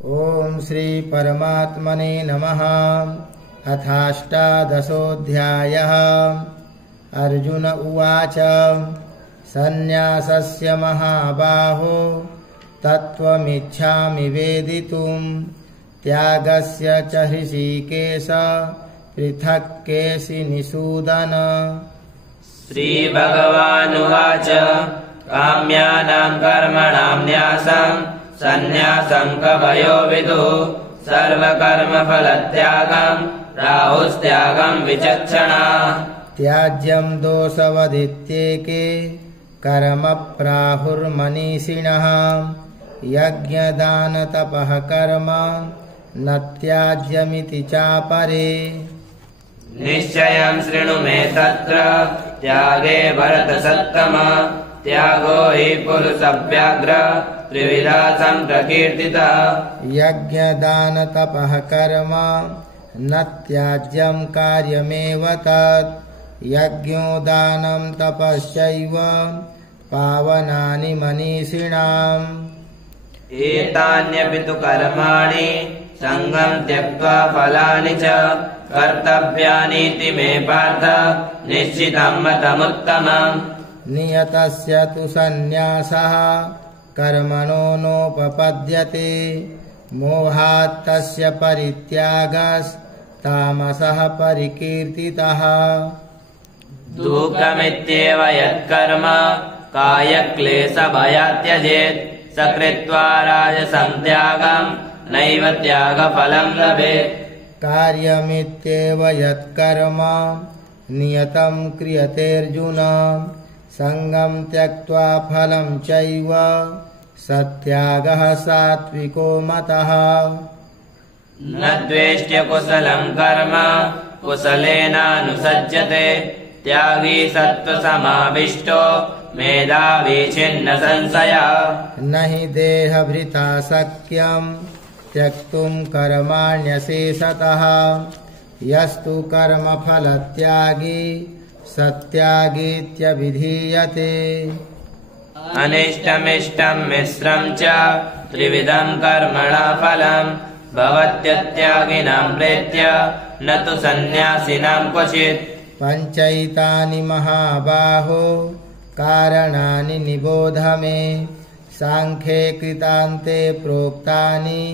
ओम श्री परमात्मने नमः। अथाष्टादशोऽध्यायः। अर्जुन उवाच सन्न्यासस्य महाबाहो तत्त्वमिच्छामि वेदितुं त्यागस्य च हृषीकेश पृथक् केशिनिषूदन। श्रीभगवानुवाच काम्यानां कर्मणां न्यासं सन्न्यासं कवयो विदुः सर्वकर्मफलत्यागं राहुस्त्यागं विचक्षणाः। त्याज्यं दोषवदित्येके कर्म प्राहुर्मनीषिणः यज्ञदानतपः कर्म न त्याज्यमिति चापरे। निश्चयं शृणु मे तत्र त्यागे भरतसत्तम त्यागो हि पुरुषव्याघ्र त्रिविधा संप्रकीर्तितः। यज्ञदानतपः कर्म न त्याज्यं कार्यमेव तत् यज्ञो दानं तपश्चैव पावनानि मनीषिणाम्। एतान्यपि तु कर्माणि सङ्गं त्यक्त्वा फलानि च कर्तव्यानीति मे पार्थ निश्चितं मतमुत्तमम्। नियतस्य तु सन्न्यासः कर्मणो नोपपद्यते मोहात् तस्य परित्यागस्तामसः परिकीर्तितः। दुःखमित्येव यत्कर्म कायक्लेशभयात् त्यजेत् स कृत्वा राजसं त्यागं नैव त्यागफलं लभेत्। कार्यमित्येव यत्कर्म नियतं क्रियतेऽर्जुन सङ्गं त्यक्त्वा फलं चैव सत्यागः सात्विको मतः। न द्वेष्ट्य कुशलं कर्म कुशलेनानुसज्जते त्यागी सत्त्वसमाविष्टो मेधावी छिन्न संशयः। न हि देहभृता शक्यं त्यक्तुं कर्माण्यशेषतः यस्तु कर्मफलत्यागी सत्यागीत्यभिधीयते। अनिष्टमिष्टं मिश्रं च त्रिविधं कर्मणा फलं भवत्यत्यागिनां प्रेत्य न तु सन्न्यासिनां क्वचित्। पञ्चैतानि महाबाहो कारणानि निबोध मे सांख्ये कृतान्ते प्रोक्तानि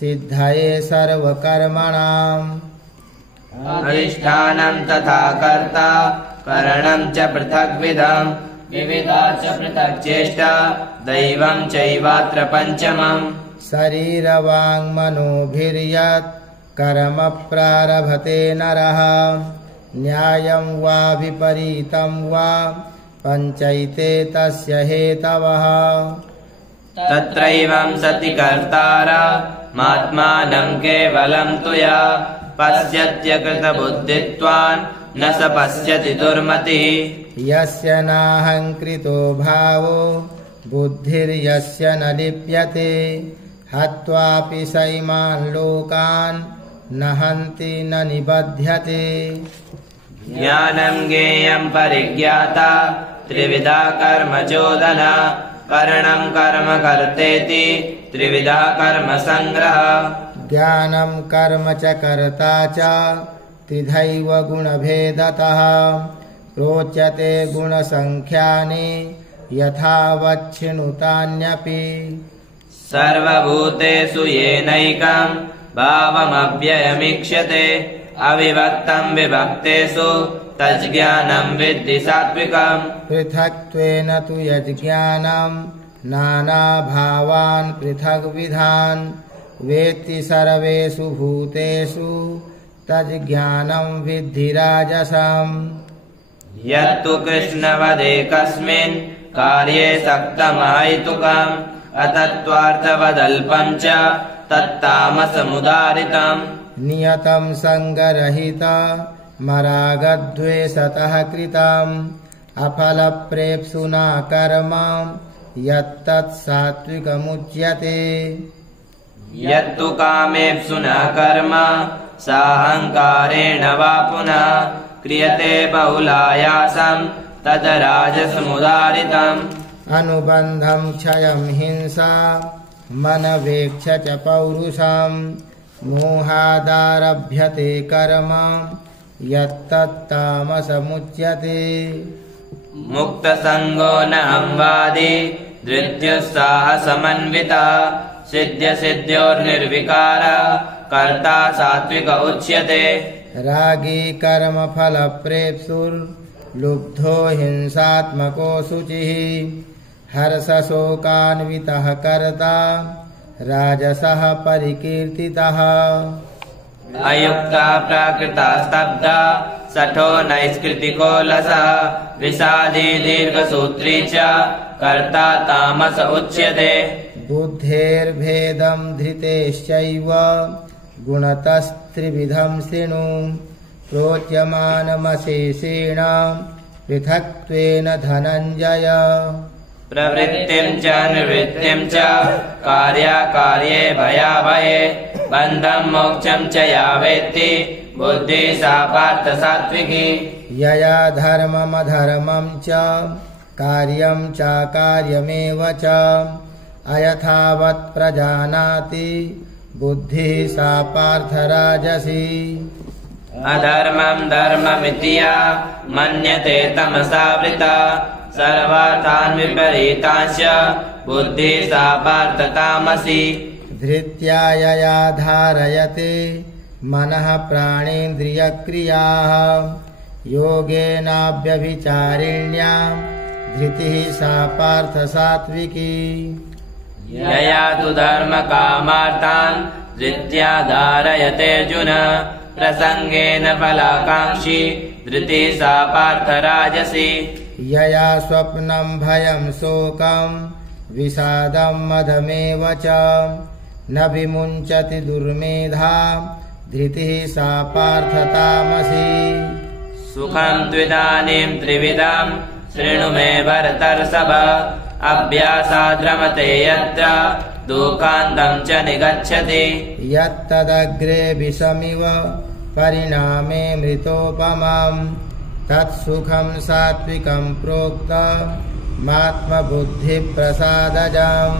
सिद्धये सर्वकर्मणाम्। अधिष्ठानं तथा कर्ता करणं च पृथग्विधं विविधा च पृथक् चेष्टा दैवं चैवात्र पञ्चमम्। शरीरवाङ्मनोभिर्यत् कर्म प्रारभते नरः न्यायं वा विपरीतं वा पञ्चैते तस्य हेतवः। तत्रैवं सति कर्तारमात्मानं केवलं तु या पश्यत्यकृतबुद्धित्वान् न स पश्यति दुर्मतिः। यस्य नाहङ्कृतो भावो बुद्धिर्यस्य न लिप्यते हत्वापि सैमान् लोकान् न हन्ति न निबध्यते। ज्ञानं ज्ञेयं परिज्ञाता त्रिविधा कर्म चोदना करणं कर्म कर्तेति त्रिविधा कर्म संग्रह। ज्ञानं कर्म च कर्ता च त्रिधैव गुणभेदतः प्रोच्यते गुणसङ्ख्यानि यथावच्छृणुतान्यपि। सर्वभूतेषु येनैकं भावमव्ययमीक्ष्यते अविभक्तं विभक्तेषु तज्ज्ञानं विद्धि सात्विकम्। पृथक्त्वेन तु यज्ज्ञानं नानाभावान् पृथग्विधान् वेत्ति सर्वेषु भूतेषु तज्ज्ञानं विद्धि राजसम्। यत्तु कृष्णवदेकस्मिन् कार्ये सक्तमहैतुकम् अतत्त्वार्थवदल्पं च तत्तामसमुदारितम्। नियतं सङ्गरहित मरागद्वेषतः कृतम् अफलप्रेप्सुना कर्म यत्तत् सात्विकमुच्यते। यत्तु कामेप्सुना कर्म साहङ्कारेण वा पुनः क्रियते बहुलायासं तद् राजसमुदारितम्। अनुबन्धं क्षयं हिंसा मनवेक्ष च पौरुषं मोहादारभ्यते कर्म यत्तत्तामसमुच्यते मुक्तसंगो न संवादी धृत्युत्साहसमन्विता सिद्ध्यसिद्ध्योर्निर्विकारा कर्ता सात्विक उच्यते रागी कर्मफलप्रेप्सुर्लुब्धो हिंसात्मको शुचिः हर्षशोकान्वितः कर्ता राजसः परिकीर्तितः अयुक्ता प्राकृता स्तब्धा सठो नैष्कृतिको लसः विषादी दीर्घसूत्री च कर्ता तामस उच्यते बुद्धेर्भेदं धृतेश्चैव गुणतस्त्रिविधं शृणु प्रोच्यमानमशेषेण पृथक्त्वेन धनञ्जय प्रवृत्तिं च निवृत्तिं च कार्याकार्ये भयाभये बन्धं मोक्षं च या वेत्ति बुद्धिः सा पार्थ सात्विकी यया धर्ममधर्मं च कार्यं चाकार्यमेव च अयथावत् प्रजानाति बुद्धिः सा पार्थ राजसी अधर्मं धर्ममिति या मन्यते तमसावृता सर्वार्थान् विपरीतांश्च बुद्धिः सा पार्थ तामसी धृत्या यया धारयते मनः प्राणेन्द्रियक्रियाः योगेनाव्यभिचारिण्या धृतिः सा पार्थ सात्विकी यया तु धर्मकामार्थान् धृत्या धारयते अर्जुन प्रसंगेन फलाकांक्षी धृतिः सा पार्थ राजसी यया स्वप्नं भयं शोकं विषादं मदमेव च न विमुञ्चति दुर्मेधा धृतिः सा पार्थ तामसी सुखं त्विदानीं त्रिविधं शृणु मे भरतर्षभ अभ्यासाद् रमते यत्र दुःखान्तं च निगच्छति यत्तदग्रे विषमिव परिणामे मृतोपमम् तत्सुखं सात्विकं प्रोक्तमात्मबुद्धिप्रसादजम्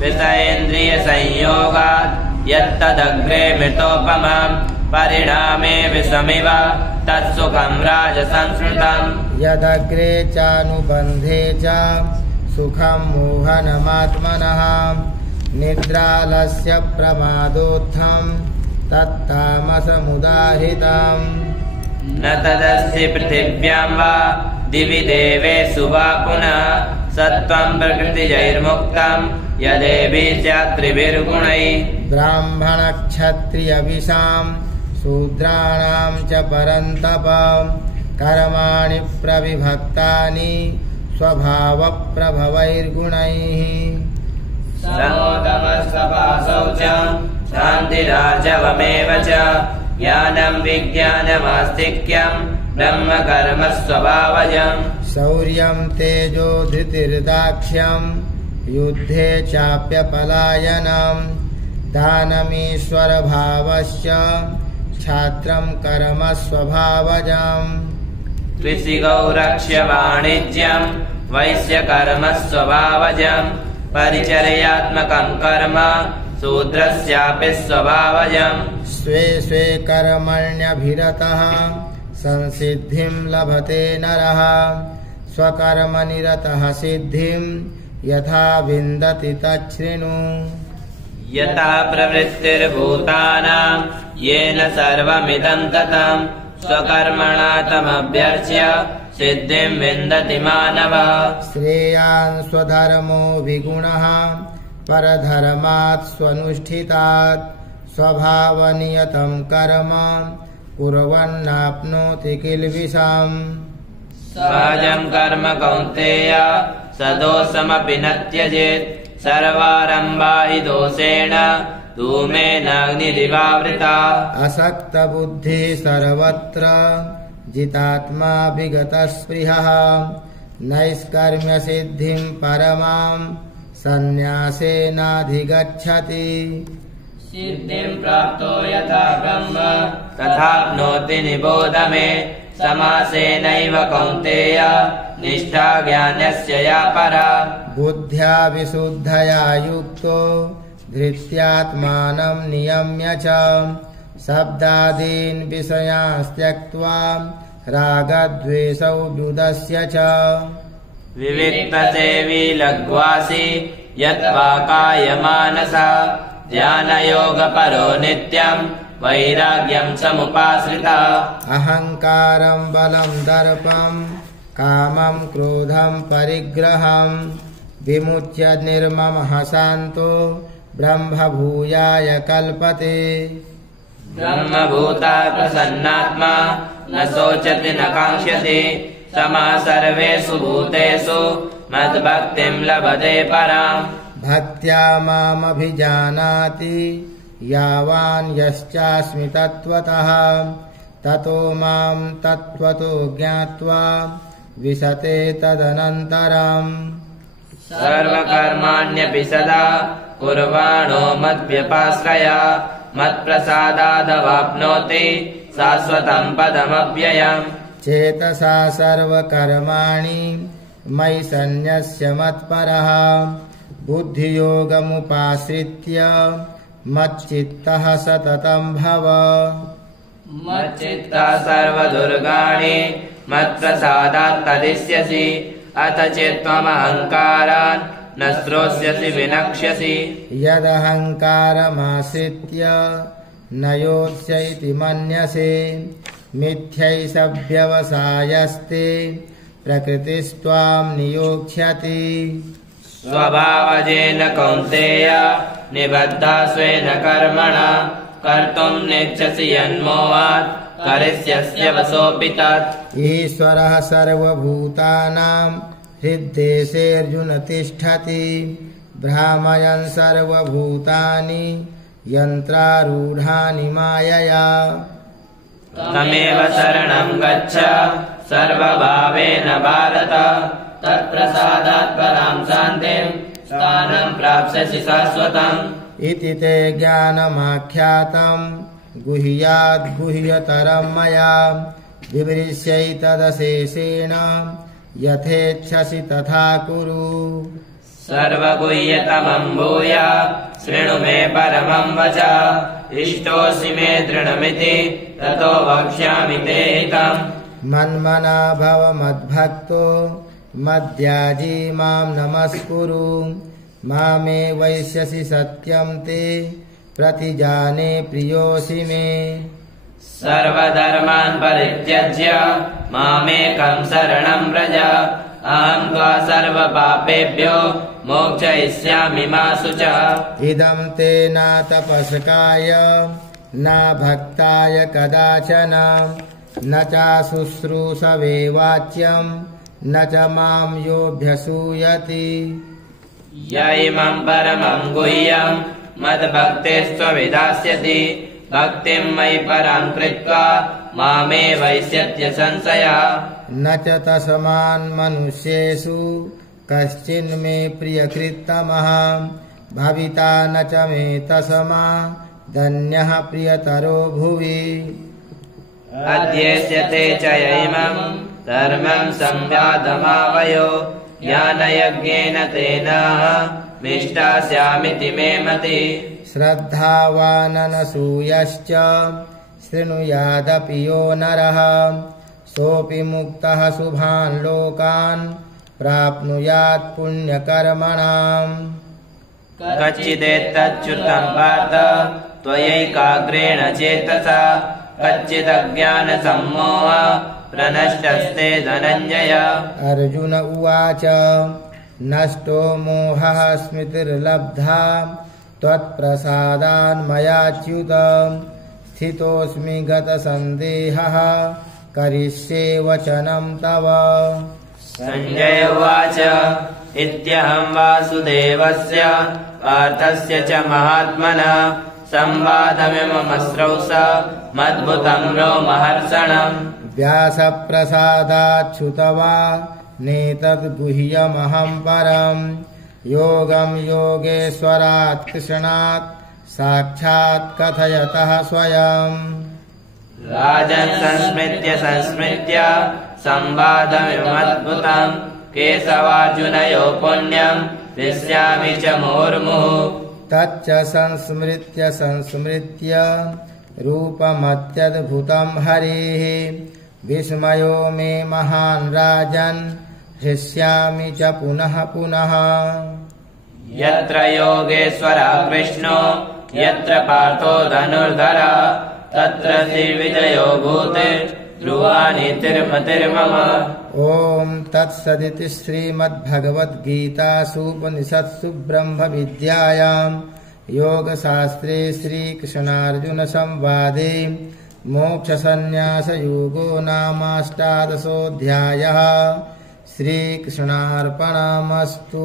विषयेन्द्रियसंयोगात् यत्तदग्रे मृतोपमम् परिणामे विषमिव तत्सुखं राजसंस्मृतम् यदग्रे चानुबन्धे च सुखं मोहनमात्मनः निद्रालस्य प्रमादोत्थं तत्तामसमुदाहृतम् न तदस्ति पृथिव्यां वा दिवि देवेषु वा पुनः सत्त्वं प्रकृतिजैर्मुक्तं यदेवी स्यात् त्रिभिर्गुणैः ब्राह्मणक्षत्रियविषां शूद्राणां च परन्तप कर्माणि प्रविभक्तानि स्वभावप्रभवैर्गुणैः शौचं शान्तिराजवमेव च ज्ञानं विज्ञानमास्तिक्यं ब्रह्म कर्म स्वभावजम् शौर्यं तेजो धृतिर्दाक्ष्यं युद्धे चाप्यपलायनं दानमीश्वरभावश्च क्षात्रं कर्म स्वभावजम् कृषिगौरक्ष्य वाणिज्यं वैश्यकर्म स्वभावजम् परिचर्यात्मकं कर्म शूद्रस्यापि स्वभावजम् स्वे स्वे कर्मण्यभिरतः संसिद्धिं लभते नरः स्वकर्मनिरतः सिद्धिं यथा विन्दति तच्छृणु यथा प्रवृत्तिर्भूतानां येन सर्वमिदं ततं स्वकर्मणा तमभ्यर्च्य सिद्धिं विन्दति मानवः श्रेयान् स्वधर्मो विगुणः परधर्मात् स्वनुष्ठितात् स्वभावनियतं कर्म कुर्वन्नाप्नोति किल्बिषम् सहजं कर्म कौन्तेय सदोषमपि न त्यजेत् सर्वारम्भा हि दोषेण धूमेनाग्निरिवावृता असक्तबुद्धिः सर्वत्र जितात्मा विगतस्पृहः नैष्कर्म्यसिद्धिं परमां सन्न्यासेनाधिगच्छति सिद्धिं प्राप्तो यथा ब्रह्म तथाप्नोति निबोध मे समासेनैव कौन्तेय निष्ठा ज्ञानस्य या परा बुद्ध्या विशुद्धया युक्तो धृत्यात्मानं नियम्य च शब्दादीन् विषयान् त्यक्त्वा रागद्वेषौ व्युदस्य च विविक्तसेवी लघ्वासि यद्वाकायमानसा ध्यानयोगपरो नित्यम् वैराग्यम् समुपाश्रिता अहङ्कारं बलं दर्पं कामं क्रोधं परिग्रहं विमुच्य निर्ममः शान्तो ब्रह्मभूयाय कल्पते ब्रह्मभूता प्रसन्नात्मा न शोचति न काङ्क्षति समः सर्वेषु भूतेषु मद्भक्तिम् लभते पराम् भक्त्या मामभिजानाति यावान् यश्चास्मि तत्त्वतः ततो मां तत्त्वतो ज्ञात्वा विशते तदनन्तरम् सर्वकर्माण्यपि सदा कुर्वाणो मद्व्यपाश्रया मत्प्रसादादवाप्नोति शाश्वतम् पदमव्ययम् चेतसा सर्वकर्माणि मयि सन्न्यस्य मत्परः बुद्धियोगमुपाश्रित्य मच्चित्तः सततं भव मच्चित्ता सर्वदुर्गाणि मत्प्रसादात् तदिष्यसि अथ चित्त्वमहङ्कारान् न श्रोष्यसि विनक्ष्यसि यदहङ्कारमाश्रित्य न योत्स्य इति मन्यसे मिथ्यैष व्यवसायस्ते प्रकृतिस्त्वां नियोक्ष्यति स्वभावजेन कौन्तेय निबद्धा स्वेन कर्मणा कर्तुम् नेच्छसि यन्मोहात् करिष्यस्य वशोऽपि तत् ईश्वरः सर्वभूतानां हृद्देशेऽर्जुन तिष्ठति भ्रामयन् सर्वभूतानि यन्त्रारूढानि मायया तमेव शरणम् गच्छ सर्वभावेन भारत तत्प्रसादात् पराम् शान्तिम् स्थानम् प्राप्स्यसि शाश्वतम् इति ते ज्ञानमाख्यातम् गुह्याद् गुह्यतरम् मया विमृश्यैतदशेषेण यथेच्छसि तथा कुरु सर्वगुह्यतमम् भूय शृणु मे परमम् वच इष्टोऽसि मे दृढमिति ततो वक्ष्यामि ते हितम् मन्मना भव मद्भक्तो मद्याजी मां नमस्कुरु मामे वैश्यसि सत्यं ते प्रतिजाने प्रियोऽसि मे सर्वधर्मान् परित्यज्य मामेकम् शरणम् व्रज अहम् त्वा सर्वपापेभ्यो मोक्षयिष्यामि मा शुचः इदं ते न तपस्काय न भक्ताय कदाचन न चाशुश्रूषवे वाच्यं न च मां योऽभ्यसूयति य इमम् परमम् गुह्यम् मद्भक्तेस्त्वविधास्यति भक्तिम् मयि पराम् कृत्वा मामे वैष्यत्य संशयः न च तस्मान् मनुष्येषु कश्चिन्मे प्रियकृत्तमः भविता न च मे तस्मा धन्यः प्रियतरो भुवि अध्येष्यते च इमम् धर्मम् संव्याधमावयो ज्ञानयज्ञेन तेनाहमिष्टास्यामिति मे मतिः श्रद्धावाननसूयश्च शृणुयादपि यो नरः सोऽपि मुक्तः शुभान् लोकान् प्राप्नुयात् पुण्यकर्मणाम् कच्चिदेतच्युतम् पार्थ त्वयैकाग्रेण चेतसा कच्चिदज्ञानसम्मोह प्रनष्टस्ते धनञ्जय अर्जुन उवाच नष्टो मोहः स्मृतिर्लब्धा त्वत्प्रसादान्मयाच्युत स्थितोऽस्मि गतसन्देहः करिष्ये वचनं तव सञ्जय उवाच इत्यहम् वासुदेवस्य पार्थस्य च महात्मनः संवादमिममश्रौष मद्भुतम् रोमहर्षणम् व्यासप्रसादाच्छ्रुतवा नेतद्गुह्यमहम् परम् योगं योगेश्वरात् कृष्णात् साक्षात् कथयतः स्वयम् राजन् संस्मृत्य संवादमिममद्भुतम् केशवार्जुनयो पुण्यम् हृष्यामि च मुहुर्मुहुः तच्च संस्मृत्य रूपमत्यद्भुतम् हरेः विस्मयो मे महान् राजन् हृष्यामि च पुनः पुनः यत्र योगेश्वरः कृष्णो यत्र पार्थो धनुर्धरः तत्र श्रीविजयो भूतिर्ध्रुवा नीतिर्मतिर्मम। ॐ तत्सदिति श्रीमद्भगवद्गीतासूपनिषत्सु ब्रह्मविद्यायां योगशास्त्रे श्रीकृष्णार्जुनसंवादे मोक्षसंन्यासयोगो नामाष्टादशोऽध्यायः। श्रीकृष्णार्पणमस्तु।